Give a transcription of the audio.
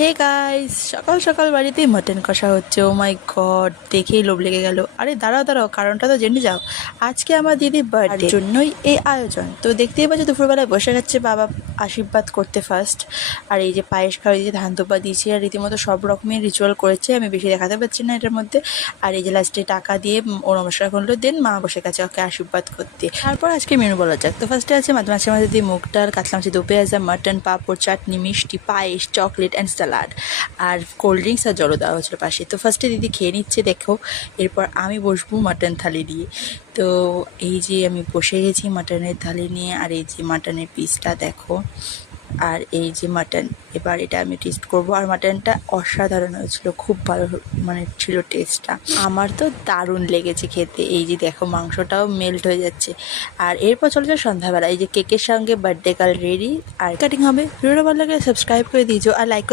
Hey guys, সকাল সকাল বাড়িতেই মাটন কষা হচ্ছে। ও মাই গড, দেখেই লোভ লেগে গেল। আরে দাঁড়াও দাঁড়াও, কারণটা তো জেনে যাও। আজকে আমার দিদির বার্থডে, জন্যই এই আয়োজন। তো দেখতেই পাচ্ছ দুপুরবেলায় বসে যাচ্ছে বাবা আশীর্বাদ করতে ফার্স্ট। আর এই যে পায়েস খাওয়া দিয়েছে, ধান তোপা দিয়েছে, আর রীতিমতো সব রকমের রিচুয়াল করেছে। আমি বেশি দেখাতে পারছি না এটার মধ্যে। আর এই যে লাস্টে টাকা দিয়ে ও নমস্কার করলো, দেন মা বসে গেছে ওকে আশীর্বাদ করতে। তারপর আজকে মেনু বলা যাক। তো ফার্স্টে আছে মাছের মাঝে দিয়ে মুগ ডাল, কাতলা মাছের দু পেঁয়াজা, মাটন, পাঁপড়, চাটনি, মিষ্টি, পায়েস, চকলেট অ্যান্ড স্যালাড, আর কোল্ড ড্রিঙ্কস আর জলও দেওয়া হচ্ছিলো পাশে। তো ফার্স্টে দিদি খেয়ে নিচ্ছে দেখো, এরপর আমি বসবো মাটন থালি নিয়ে। তো এই যে আমি বসে গেছি মাটনের থালি নিয়ে, আর এই যে মাটনের পিসটা দেখো, আর এই যে মাটন, এবার এটা আমি টেস্ট করব। আর মাটনটা অসাধারণ হয়েছিল, খুব ভালো মানে ছিল টেস্টটা, আমার তো দারুণ লেগেছে খেতে। এই যে দেখো মাংসটাও মেল্ট হয়ে যাচ্ছে। আর এরপর চলে যায় সন্ধ্যাবেলা, এই যে কেকের সঙ্গে বার্থডে গার্ল রেডি, আর কাটিং হবে। ভিডিওটা ভালো লাগলে সাবস্ক্রাইব করে দিয়েছো আর লাইক